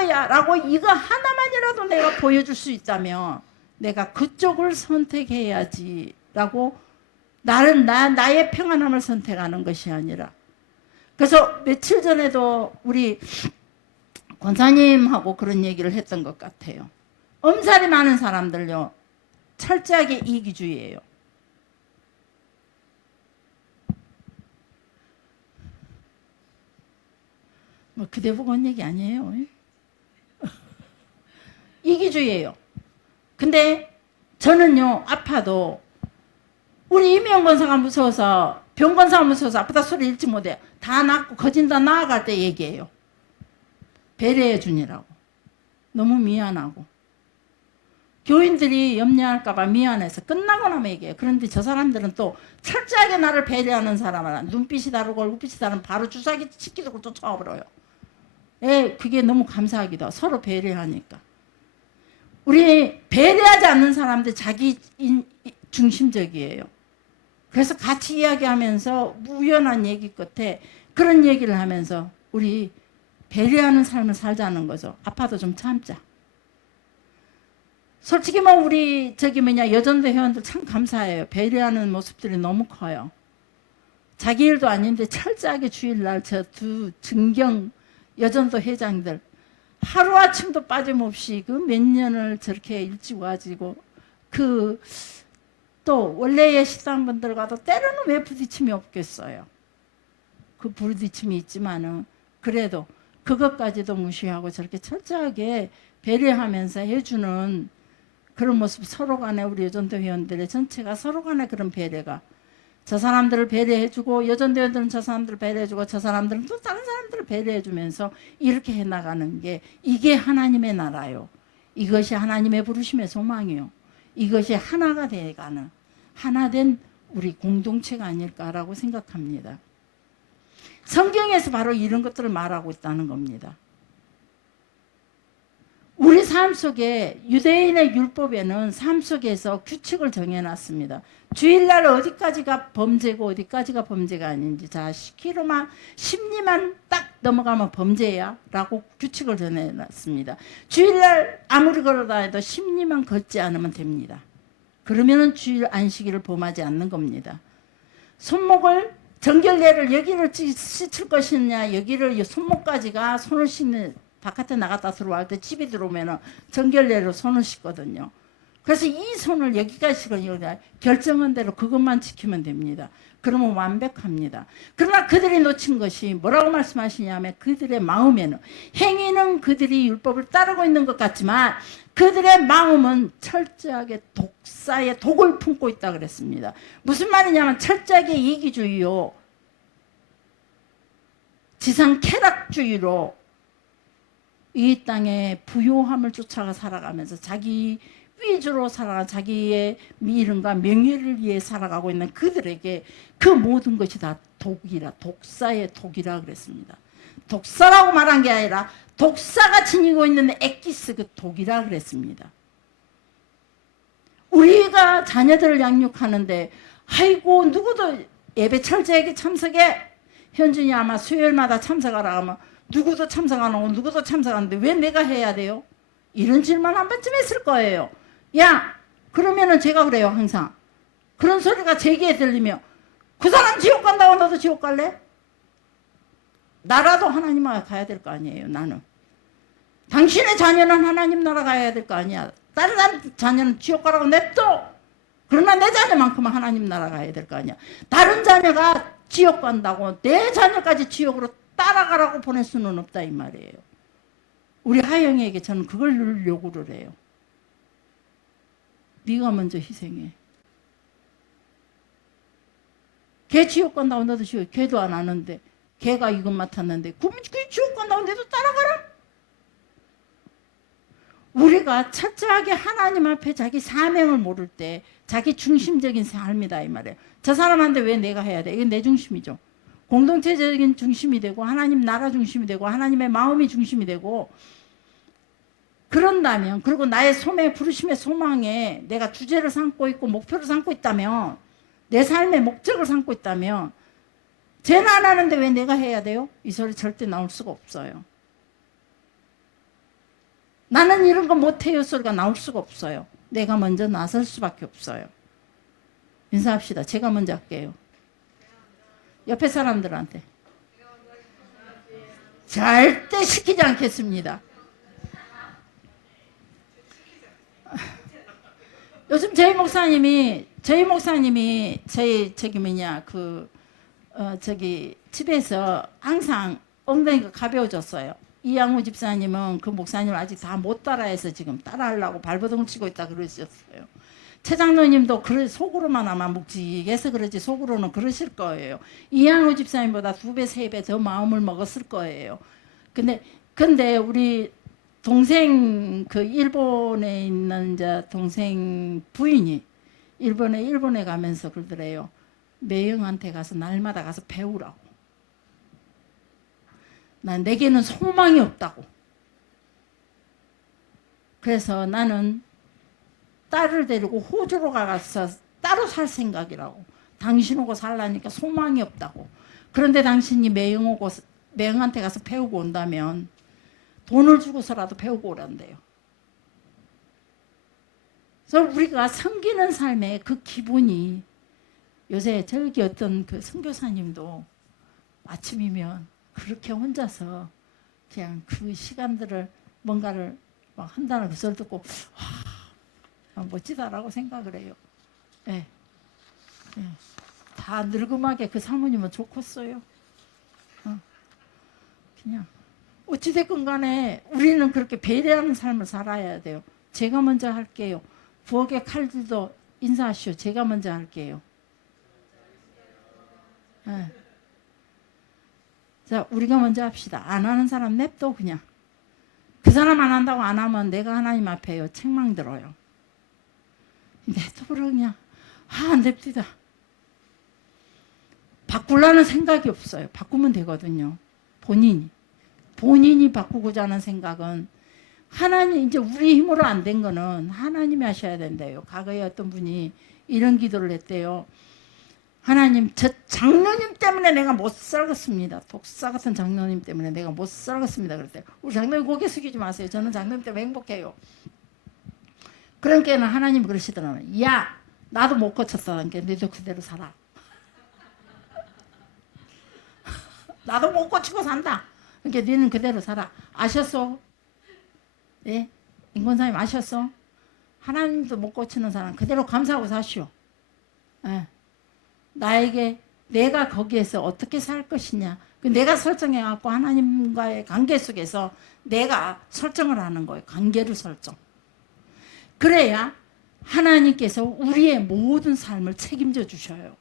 이거야 라고 이거 하나만이라도 내가 보여줄 수 있다면 내가 그쪽을 선택해야지 라고 나의 평안함을 선택하는 것이 아니라. 그래서 며칠 전에도 우리 권사님하고 그런 얘기를 했던 것 같아요. 엄살이 많은 사람들요, 철저하게 이기주의예요. 뭐 그대 보고 한 얘기 아니에요. 이기주의예요. 근데 저는요, 아파도 우리 이명 권사가 무서워서, 병 권사가 무서워서 아프다 소리 잃지 못해요. 다 낫고 거진다 나아갈 때 얘기해요. 배려해 주니라고. 너무 미안하고. 교인들이 염려할까봐 미안해서 끝나고 나면 얘기해요. 그런데 저 사람들은 또 철저하게 나를 배려하는 사람은 눈빛이 다르고 얼굴빛이 다르면 바로 주사기 치키도 쫓아와버려요. 예, 그게 너무 감사하기도 하고 서로 배려하니까. 우리 배려하지 않는 사람들 자기 중심적이에요. 그래서 같이 이야기하면서 우연한 얘기 끝에 그런 얘기를 하면서 우리 배려하는 삶을 살자는 거죠. 아파도 좀 참자. 솔직히 뭐 우리 여전도 회원들 참 감사해요. 배려하는 모습들이 너무 커요. 자기 일도 아닌데 철저하게 주일날 저 두 증경 여전도 회장들 하루아침도 빠짐없이 그 몇 년을 저렇게 일찍 와가지고 또 원래의 식당분들과도 때로는 왜 부딪힘이 없겠어요. 그 부딪힘이 있지만은 그래도 그것까지도 무시하고 저렇게 철저하게 배려하면서 해주는 그런 모습, 서로 간에 우리 여전도 회원들의 전체가 서로 간에 그런 배려가, 저 사람들을 배려해주고 여전도 회원들은 저 사람들을 배려해주고 저 사람들은 또 다른 사람들을 배려해주면서 이렇게 해나가는 게 이게 하나님의 나라요. 이것이 하나님의 부르심의 소망이요. 이것이 하나가 돼가는 하나된 우리 공동체가 아닐까라고 생각합니다. 성경에서 바로 이런 것들을 말하고 있다는 겁니다. 우리 삶 속에 유대인의 율법에는 삶 속에서 규칙을 정해놨습니다. 주일날 어디까지가 범죄고 어디까지가 범죄가 아닌지, 자 10리만 딱 넘어가면 범죄야 라고 규칙을 정해놨습니다. 주일날 아무리 걸어다녀도 10리만 걷지 않으면 됩니다. 그러면은 주일 안식일을 범하지 않는 겁니다. 손목을 정결례를 여기를 씻을 것이냐, 여기를 손목까지가 손을 씻는, 바깥에 나갔다 들어올 때 집에 들어오면 정결례로 손을 씻거든요. 그래서 이 손을 여기까지 씻거든요. 결정한 대로 그것만 지키면 됩니다. 그러면 완벽합니다. 그러나 그들이 놓친 것이 뭐라고 말씀하시냐면, 그들의 마음에는, 행위는 그들이 율법을 따르고 있는 것 같지만 그들의 마음은 철저하게 독사의 독을 품고 있다 그랬습니다. 무슨 말이냐면 철저하게 이기주의요, 지상 쾌락주의로 이 땅에 부요함을 쫓아가 살아가면서 자기 위주로 살아가 자기의 이름과 명예를 위해 살아가고 있는 그들에게 그 모든 것이 다 독이라, 독사의 독이라 그랬습니다. 독사라고 말한 게 아니라 독사가 지니고 있는 엑기스, 그 독이라 그랬습니다. 우리가 자녀들을 양육하는데 아이고 누구도 예배 철저하게 참석해, 현준이 아마 수요일마다 참석하라 하면 누구도 참석 안 하고 누구도 참석하는데 왜 내가 해야 돼요? 이런 질문 한 번쯤 했을 거예요. 야, 그러면은 제가 그래요. 항상 그런 소리가 제기에 들리면 그 사람 지옥 간다고 너도 지옥 갈래? 나라도 하나님 나라 가야 될 거 아니에요. 나는 당신의 자녀는 하나님 나라 가야 될 거 아니야. 다른 사람 자녀는 지옥 가라고 냅둬. 그러나 내 자녀만큼은 하나님 나라 가야 될 거 아니야. 다른 자녀가 지옥 간다고 내 자녀까지 지옥으로 따라가라고 보낼 수는 없다 이 말이에요. 우리 하영이에게 저는 그걸 늘 요구를 해요. 네가 먼저 희생해. 걔 지옥 간다고 너도 지옥. 걔도 안 하는데, 걔가 이것 맡았는데 그 지옥 간다고 너도 따라가라? 우리가 철저하게 하나님 앞에 자기 사명을 모를 때 자기 중심적인 삶이다 이 말이에요. 저 사람한테 왜 내가 해야 돼? 이건 내 중심이죠. 공동체적인 중심이 되고 하나님 나라 중심이 되고 하나님의 마음이 중심이 되고, 그런다면, 그리고 나의 소매 부르심의 소망에 내가 주제를 삼고 있고 목표를 삼고 있다면, 내 삶의 목적을 삼고 있다면, 쟤는 안 하는데 왜 내가 해야 돼요? 이 소리 절대 나올 수가 없어요. 나는 이런 거 못해요 소리가 나올 수가 없어요. 내가 먼저 나설 수밖에 없어요. 인사합시다. 제가 먼저 할게요. 옆에 사람들한테 절대 시키지 않겠습니다. 요즘 저희 목사님이 저기 뭐냐 저기 집에서 항상 엉덩이가 가벼워졌어요. 이양우 집사님은 그 목사님을 아직 다 못 따라해서 지금 따라하려고 발버둥을 치고 있다 그러셨어요. 최 장로님도 속으로만 아마 묵직해서 그러지 속으로는 그러실 거예요. 이양우 집사님보다 2배, 3배 더 마음을 먹었을 거예요. 근데 우리 동생 그 일본에 있는 이제 동생 부인이 일본에 가면서 그러더래요. 매형한테 가서 날마다 가서 배우라고. 내게는 소망이 없다고. 그래서 나는 딸을 데리고 호주로 가서 따로 살 생각이라고. 당신하고 살라니까 소망이 없다고. 그런데 당신이 매형한테 가서 배우고 온다면 돈을 주고서라도 배우고 오란대요. 그래서 우리가 섬기는 삶의 그 기분이 요새 저기 어떤 그 선교사님도 아침이면 그렇게 혼자서 그냥 그 시간들을 뭔가를 막 한다는 그 소리 듣고 와, 멋지다라고 생각을 해요. 네. 네. 다 늙음하게 그 사모님은 좋겠어요. 그냥 어찌됐건 간에 우리는 그렇게 배려하는 삶을 살아야 돼요. 제가 먼저 할게요. 부엌의 칼들도 인사하시오. 제가 먼저 할게요. 네. 자, 우리가 먼저 합시다. 안 하는 사람 냅둬 그냥. 그 사람 안 한다고 안 하면 내가 하나님 앞에요. 책망 들어요. 냅둬버려 그냥. 안 됩니다. 바꾸려는 생각이 없어요. 바꾸면 되거든요. 본인이 바꾸고자 하는 생각은 하나님, 이제 우리 힘으로 안 된 거는 하나님이 하셔야 된대요. 과거에 어떤 분이 이런 기도를 했대요. 하나님, 저 장로님 때문에 내가 못 살겠습니다. 독사 같은 장로님 때문에 내가 못 살겠습니다. 그랬대요. 우리 장로님 고개 숙이지 마세요. 저는 장로님 때문에 행복해요. 그러니까 하나님이 그러시더라고요. 야, 나도 못 고쳤다니까 너도 그대로 살아. 나도 못 고치고 산다. 그러니까 너는 그대로 살아. 아셨어? 네? 인권사님 아셨어? 하나님도 못 고치는 사람 그대로 감사하고 사시오. 네. 나에게 내가 거기에서 어떻게 살 것이냐. 내가 설정해갖고 하나님과의 관계 속에서 내가 설정을 하는 거예요. 관계를 설정. 그래야 하나님께서 우리의 모든 삶을 책임져 주셔요.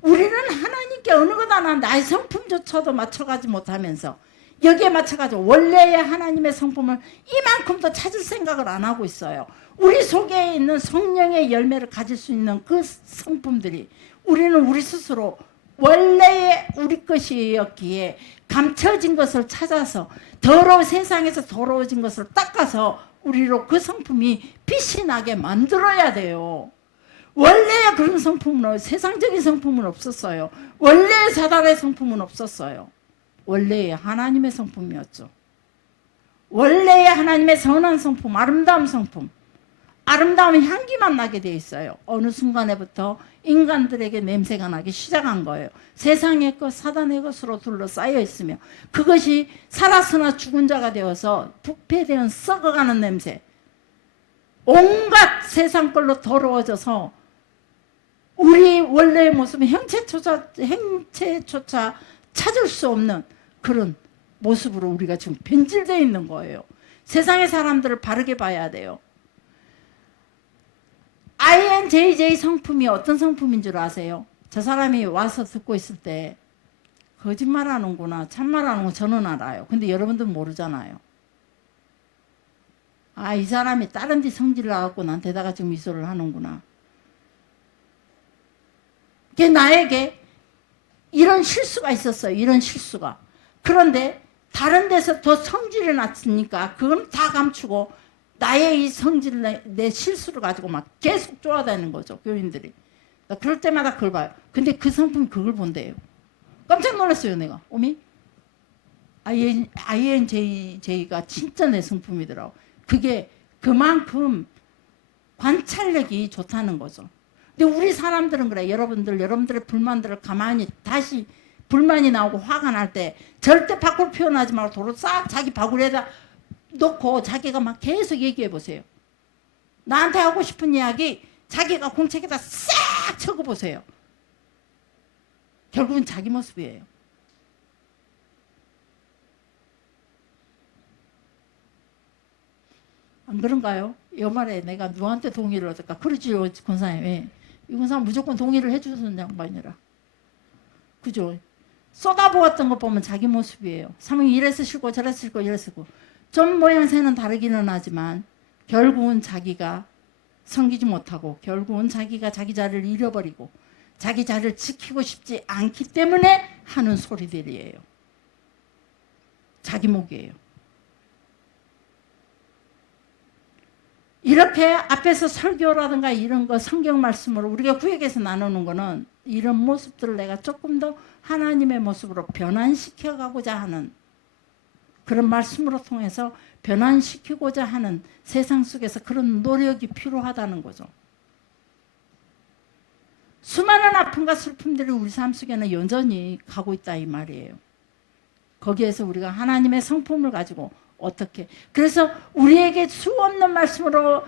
우리는 하나님께 어느 것 하나 나의 성품조차도 맞춰가지 못하면서 여기에 맞춰가지고 원래의 하나님의 성품을 이만큼도 찾을 생각을 안 하고 있어요. 우리 속에 있는 성령의 열매를 가질 수 있는 그 성품들이 우리는 우리 스스로 원래의 우리 것이었기에 감춰진 것을 찾아서 세상에서 더러워진 것을 닦아서 우리로 그 성품이 빛이 나게 만들어야 돼요. 원래의 그런 성품은 세상적인 성품은 없었어요. 원래의 사단의 성품은 없었어요. 원래의 하나님의 성품이었죠. 원래의 하나님의 선한 성품, 아름다운 성품. 아름다운 향기만 나게 돼 있어요. 어느 순간에부터 인간들에게 냄새가 나기 시작한 거예요. 세상의 것, 사단의 것으로 둘러싸여 있으며 그것이 살아서나 죽은 자가 되어서 부패되어 썩어가는 냄새. 온갖 세상 걸로 더러워져서 우리 원래의 모습은 형체조차 찾을 수 없는 그런 모습으로 우리가 지금 변질되어 있는 거예요. 세상의 사람들을 바르게 봐야 돼요. INJJ 성품이 어떤 성품인 줄 아세요? 저 사람이 와서 듣고 있을 때 거짓말하는구나 참말하는구나 저는 알아요. 근데 여러분들은 모르잖아요. 이 사람이 다른 데 성질을 갖고 나한테다가 지금 미소를 하는구나. 그게 나에게 이런 실수가 있었어요. 이런 실수가. 그런데 다른 데서 더 성질이 났으니까 그건 다 감추고 나의 이 성질, 내 실수를 가지고 막 계속 쪼아다니는 거죠. 교인들이. 그럴 때마다 그걸 봐요. 근데 그 성품이 그걸 본대요. 깜짝 놀랐어요. 내가. 어미? INJJ가 진짜 내 성품이더라고. 그게 그만큼 관찰력이 좋다는 거죠. 근데 우리 사람들은 그래. 여러분들의 불만들을 가만히 다시 불만이 나오고 화가 날 때 절대 밖으로 표현하지 말고 도로 싹 자기 바구니에다 놓고 자기가 막 계속 얘기해 보세요. 나한테 하고 싶은 이야기 자기가 공책에다 싹 적어 보세요. 결국은 자기 모습이에요. 안 그런가요? 이 말에 내가 누구한테 동의를 얻을까? 그러지요, 권사님. 예. 이 권사님 무조건 동의를 해주는 양반이라. 그죠? 쏟아부었던 거 보면 자기 모습이에요. 사모님 이래서 싫고 저래서 싫고 이래서 싫고. 좀 모양새는 다르기는 하지만 결국은 자기가 섬기지 못하고 결국은 자기가 자기 자리를 잃어버리고 자기 자리를 지키고 싶지 않기 때문에 하는 소리들이에요. 자기 목이에요. 이렇게 앞에서 설교라든가 이런 거 성경 말씀으로 우리가 구역에서 나누는 거는 이런 모습들을 내가 조금 더 하나님의 모습으로 변환시켜 가고자 하는 그런 말씀으로 통해서 변환시키고자 하는 세상 속에서 그런 노력이 필요하다는 거죠. 수많은 아픔과 슬픔들이 우리 삶 속에는 여전히 가고 있다 이 말이에요. 거기에서 우리가 하나님의 성품을 가지고 어떻게 그래서 우리에게 수없는 말씀으로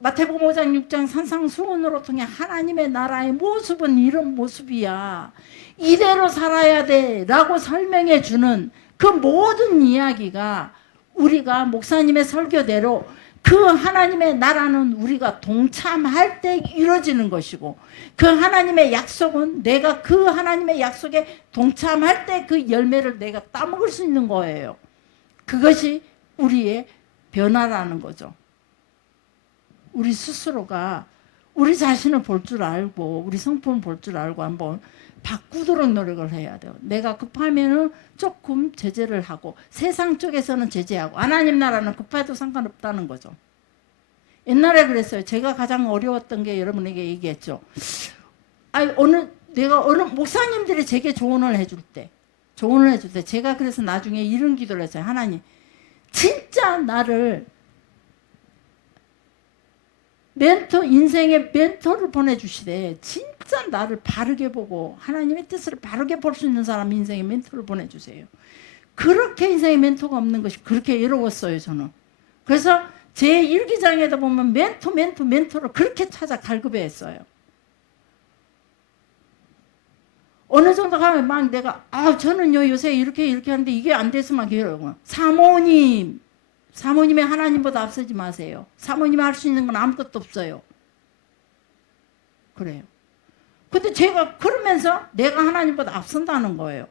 마태복음 5장 6장 산상수훈으로 통해 하나님의 나라의 모습은 이런 모습이야. 이대로 살아야 돼 라고 설명해 주는 그 모든 이야기가 우리가 목사님의 설교대로 그 하나님의 나라는 우리가 동참할 때 이루어지는 것이고 그 하나님의 약속은 내가 그 하나님의 약속에 동참할 때 그 열매를 내가 따먹을 수 있는 거예요. 그것이 우리의 변화라는 거죠. 우리 스스로가 우리 자신을 볼 줄 알고 우리 성품을 볼 줄 알고 한번 바꾸도록 노력을 해야 돼요. 내가 급하면은 조금 제재를 하고 세상 쪽에서는 제재하고 하나님 나라는 급해도 상관없다는 거죠. 옛날에 그랬어요. 제가 가장 어려웠던 게 여러분에게 얘기했죠. 내가 어느 목사님들이 제게 조언을 해줄 때 제가 그래서 나중에 이런 기도를 했어요. 하나님 진짜 나를 인생의 멘토를 보내주시되 진짜 나를 바르게 보고 하나님의 뜻을 바르게 볼 수 있는 사람 인생의 멘토를 보내주세요. 그렇게 인생의 멘토가 없는 것이 그렇게 외로웠어요. 저는. 그래서 제 일기장에도 보면 멘토를 그렇게 찾아 갈급해했어요. 어느 정도 가면 막 내가 저는요 요새 이렇게 하는데 이게 안 돼서 막 이러고 사모님의 하나님보다 앞서지 마세요. 사모님이 할 수 있는 건 아무것도 없어요. 그래요. 근데 제가 그러면서 내가 하나님보다 앞선다는 거예요.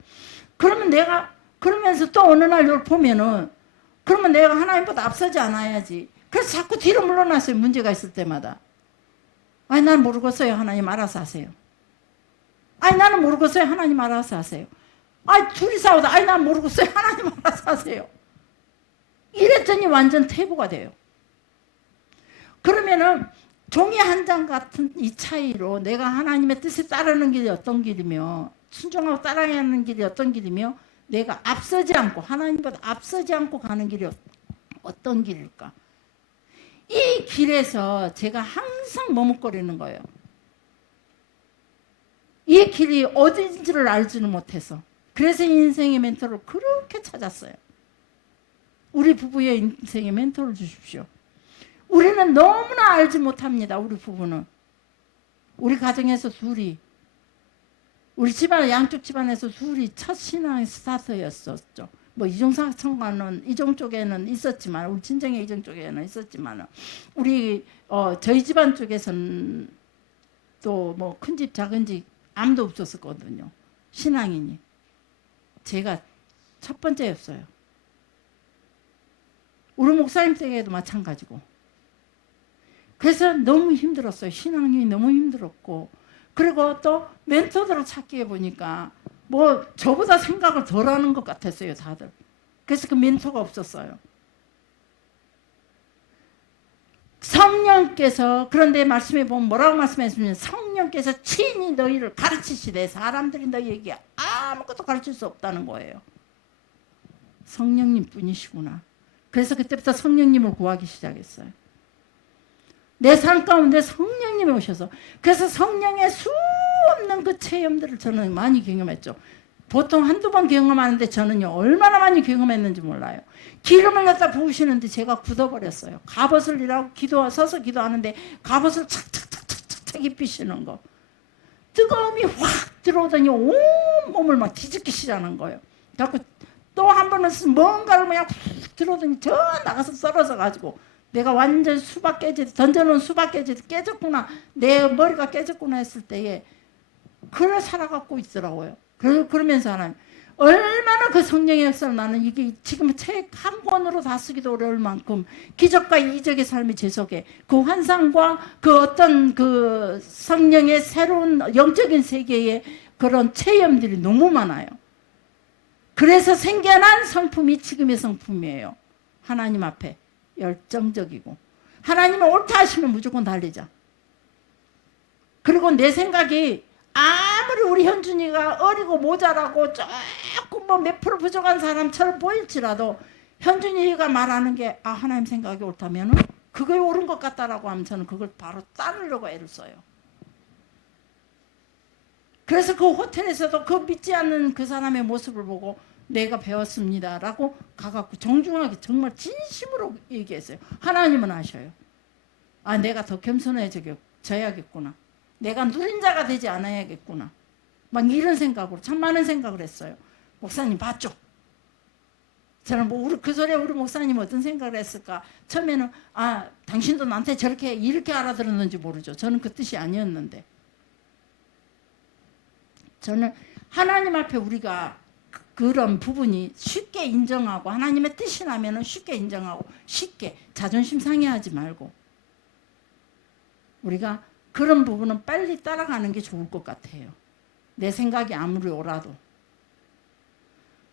그러면서 또 어느 날 이걸 보면은 그러면 내가 하나님보다 앞서지 않아야지. 그래서 자꾸 뒤로 물러났어요. 문제가 있을 때마다. 난 모르겠어요. 하나님 알아서 하세요. 나는 모르겠어요. 하나님 알아서 하세요. 둘이 싸우다. 난 모르겠어요. 하나님 알아서 하세요. 이랬더니 완전 퇴보가 돼요. 그러면은 종이 한 장 같은 이 차이로 내가 하나님의 뜻에 따르는 길이 어떤 길이며 순종하고 따라야 하는 길이 어떤 길이며 내가 앞서지 않고 하나님보다 앞서지 않고 가는 길이 어떤 길일까? 이 길에서 제가 항상 머뭇거리는 거예요. 이 길이 어딘지를 알지는 못해서 그래서 인생의 멘토를 그렇게 찾았어요. 우리 부부의 인생의 멘토를 주십시오. 우리는 너무나 알지 못합니다. 우리 부부는. 우리 가정에서 둘이 우리 집안 양쪽 집안에서 둘이 첫 신앙 스타트였었죠. 이종 사청과는 이종 쪽에는 있었지만 우리 친정의 이종 쪽에는 있었지만 우리 저희 집안 쪽에서는 또 큰 집 작은 집 아무도 없었거든요. 신앙인이. 제가 첫 번째였어요. 우리 목사님 댁에도 마찬가지고. 그래서 너무 힘들었어요. 신앙이 너무 힘들었고. 그리고 또 멘토들을 찾기 해보니까 저보다 생각을 덜 하는 것 같았어요. 다들. 그래서 그 멘토가 없었어요. 성령께서 그런데 말씀해 보면 뭐라고 말씀했으면 성령께서 친히 너희를 가르치시되 사람들이 너희에게 아무것도 가르칠 수 없다는 거예요. 성령님 뿐이시구나. 그래서 그때부터 성령님을 구하기 시작했어요. 내 삶 가운데 성령님이 오셔서, 그래서 성령의 수 없는 그 체험들을 저는 많이 경험했죠. 보통 한두 번 경험하는데 저는요 얼마나 많이 경험했는지 몰라요. 기름을 갖다 부으시는데 제가 굳어버렸어요. 갑옷을 일하고 서서 기도하는데 갑옷을 착착착착착 입히시는 거, 뜨거움이 확 들어오더니 온 몸을 막 뒤집기 시작하는 거예요. 그래서 또 한 번은 뭔가를 그냥 훅 들어오더니 저 나가서 썰어서 가지고 내가 완전 수박 깨지듯, 던져놓은 수박 깨지듯 깨졌구나, 내 머리가 깨졌구나 했을 때에 그걸 살아갖고 있더라고요. 그러면서 하나님 얼마나 그 성령의 역사를, 나는 이게 지금 책 한 권으로 다 쓰기도 어려울 만큼 기적과 이적의 삶이 제 속에, 그 환상과 그 어떤 그 성령의 새로운 영적인 세계의 그런 체험들이 너무 많아요. 그래서 생겨난 성품이 지금의 성품이에요. 하나님 앞에 열정적이고, 하나님이 옳다 하시면 무조건 달리자. 그리고 내 생각이 아무리 우리 현준이가 어리고 모자라고 조금 뭐 몇 프로 부족한 사람처럼 보일지라도 현준이가 말하는 게 하나님 생각이 옳다면 그게 옳은 것 같다라고 하면 저는 그걸 바로 따르려고 애를 써요. 그래서 그 호텔에서도 그 믿지 않는 그 사람의 모습을 보고 내가 배웠습니다 라고 가갖고 정중하게 정말 진심으로 얘기했어요. 하나님은 아셔요. 내가 더 겸손해져야겠구나, 내가 누린 자가 되지 않아야겠구나, 막 이런 생각으로 참 많은 생각을 했어요. 목사님 봤죠? 저는 우리 그 소리에 우리 목사님 어떤 생각을 했을까? 처음에는 당신도 나한테 저렇게 이렇게 알아들었는지 모르죠. 저는 그 뜻이 아니었는데, 저는 하나님 앞에 우리가 그런 부분이 쉽게 인정하고, 하나님의 뜻이 나면은 쉽게 인정하고, 쉽게 자존심 상해하지 말고, 우리가 그런 부분은 빨리 따라가는 게 좋을 것 같아요. 내 생각이 아무리 옳아도.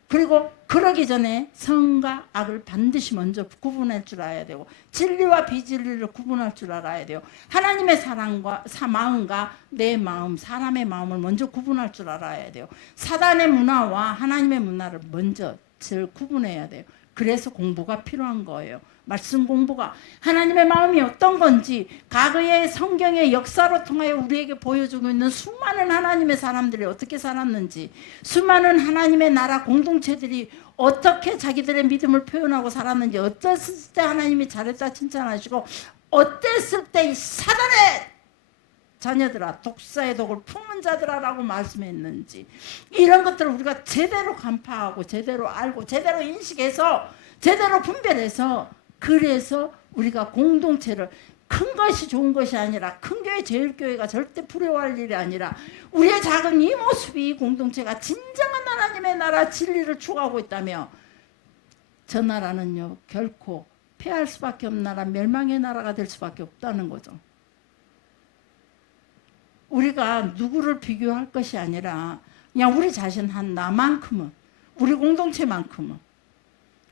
그리고 그러기 전에 선과 악을 반드시 먼저 구분할 줄 알아야 되고, 진리와 비진리를 구분할 줄 알아야 돼요. 하나님의 사랑과 마음과 내 마음, 사람의 마음을 먼저 구분할 줄 알아야 돼요. 사단의 문화와 하나님의 문화를 먼저 구분해야 돼요. 그래서 공부가 필요한 거예요. 말씀 공부가, 하나님의 마음이 어떤 건지 과거의 성경의 역사로 통하여 우리에게 보여주고 있는 수많은 하나님의 사람들이 어떻게 살았는지, 수많은 하나님의 나라 공동체들이 어떻게 자기들의 믿음을 표현하고 살았는지, 어땠을 때 하나님이 잘했다 칭찬하시고, 어땠을 때 이 사단의 자녀들아, 독사의 독을 품은 자들아 라고 말씀했는지, 이런 것들을 우리가 제대로 간파하고 제대로 알고 제대로 인식해서 제대로 분별해서, 그래서 우리가 공동체를, 큰 것이 좋은 것이 아니라, 큰 교회 제일교회가 절대 부러워할 일이 아니라, 우리의 작은 이 모습이 이 공동체가 진정한 하나님의 나라 진리를 추구하고 있다며, 저 나라는요 결코 패할 수밖에 없는 나라, 멸망의 나라가 될 수밖에 없다는 거죠. 우리가 누구를 비교할 것이 아니라 그냥 우리 자신 한 나만큼은, 우리 공동체만큼은,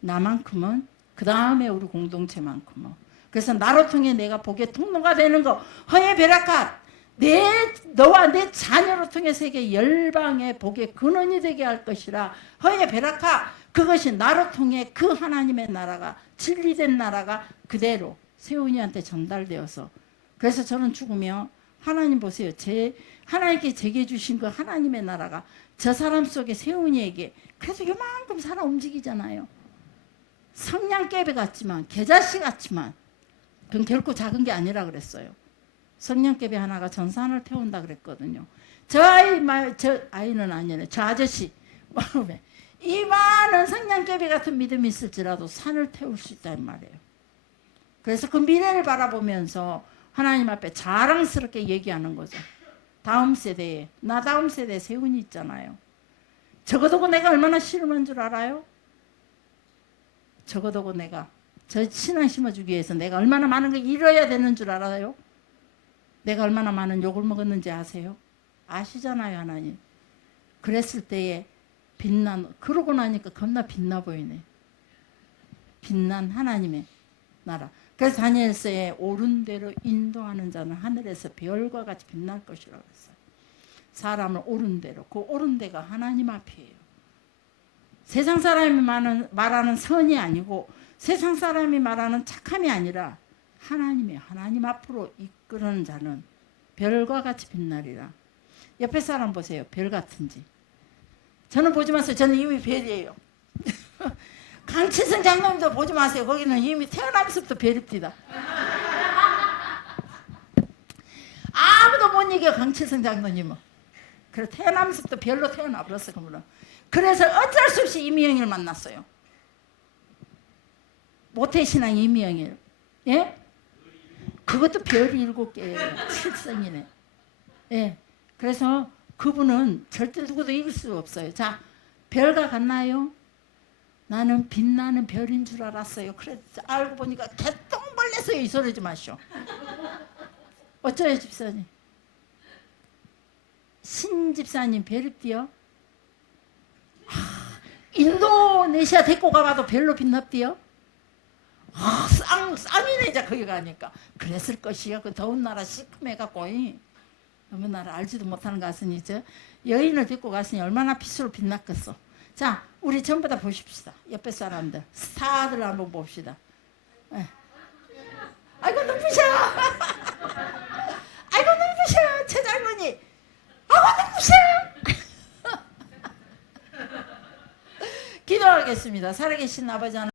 나만큼은, 그 다음에 우리 공동체만큼은. 그래서 나로 통해 내가 복의 통로가 되는 거, 허예 베라카, 너와 내 자녀로 통해 세계 열방의 복의 근원이 되게 할 것이라. 허예 베라카, 그것이 나로 통해 그 하나님의 나라가, 진리된 나라가 그대로 세훈이한테 전달되어서, 그래서 저는 죽으며 하나님 보세요, 하나님께 제게 주신 그 하나님의 나라가 저 사람 속에, 세훈이에게 그래서 요만큼 살아 움직이잖아요. 성냥개비 같지만, 겨자씨 같지만, 그건 결코 작은 게 아니라 그랬어요. 성냥개비 하나가 전산을 태운다 그랬거든요. 저 아이는 아니네, 저 아저씨 이 많은 성냥개비 같은 믿음이 있을지라도 산을 태울 수 있다는 말이에요. 그래서 그 미래를 바라보면서 하나님 앞에 자랑스럽게 얘기하는 거죠. 다음 세대에, 나 다음 세대에 세훈이 있잖아요. 저거두고 내가 얼마나 씨름한 줄 알아요? 저거두고 내가 저 신앙 심어주기 위해서 내가 얼마나 많은 걸 잃어야 되는 줄 알아요? 내가 얼마나 많은 욕을 먹었는지 아세요? 아시잖아요, 하나님. 그랬을 때에 그러고 나니까 겁나 빛나 보이네. 빛난 하나님의 나라. 그래서 다니엘서에 옳은 대로 인도하는 자는 하늘에서 별과 같이 빛날 것이라고 했어요. 사람을 옳은 대로, 그 옳은 데가 하나님 앞이에요. 세상 사람이 말하는 선이 아니고 세상 사람이 말하는 착함이 아니라 하나님 앞으로 이끄는 자는 별과 같이 빛나리라. 옆에 사람 보세요. 별 같은지. 저는 보지 마세요. 저는 이미 별이에요. 강치성 장로님도 보지 마세요. 거기는 이미 태어나면서부터 별입니다. 아무도 못 이겨 강치성 장로님은. 그래 태어나면서부터 별로 태어나 버렸어. 그래서 어쩔 수 없이 이미영이를 만났어요. 모태신앙 이미영이를. 예? 그것도 별이 7개예요. 칠성이네. 예. 그래서 그분은 절대 누구도 이길 수 없어요. 자, 별과 같나요? 나는 빛나는 별인 줄 알았어요. 그래 알고 보니까 개똥벌레서요. 이 소리 좀 마시오. 어쩌요 집사님? 신 집사님 별입디요? 인도네시아 데리고 가봐도 별로 빛납디요? 쌍이네 이제 거기 가니까. 그랬을 것이요. 그 더운 나라 시큼해갖고 어느 나라 알지도 못하는 가서니 이제 여인을 데리고 갔으니 얼마나 빛으로 빛났겠어. 자, 우리 전부 다 보십시다. 옆에 사람들 스타들 한번 봅시다. 네. 아이고 눈부셔. 아이고 눈부셔. 최장군이 아이고 눈부셔. 기도하겠습니다. 살아계신 아버지 하나님,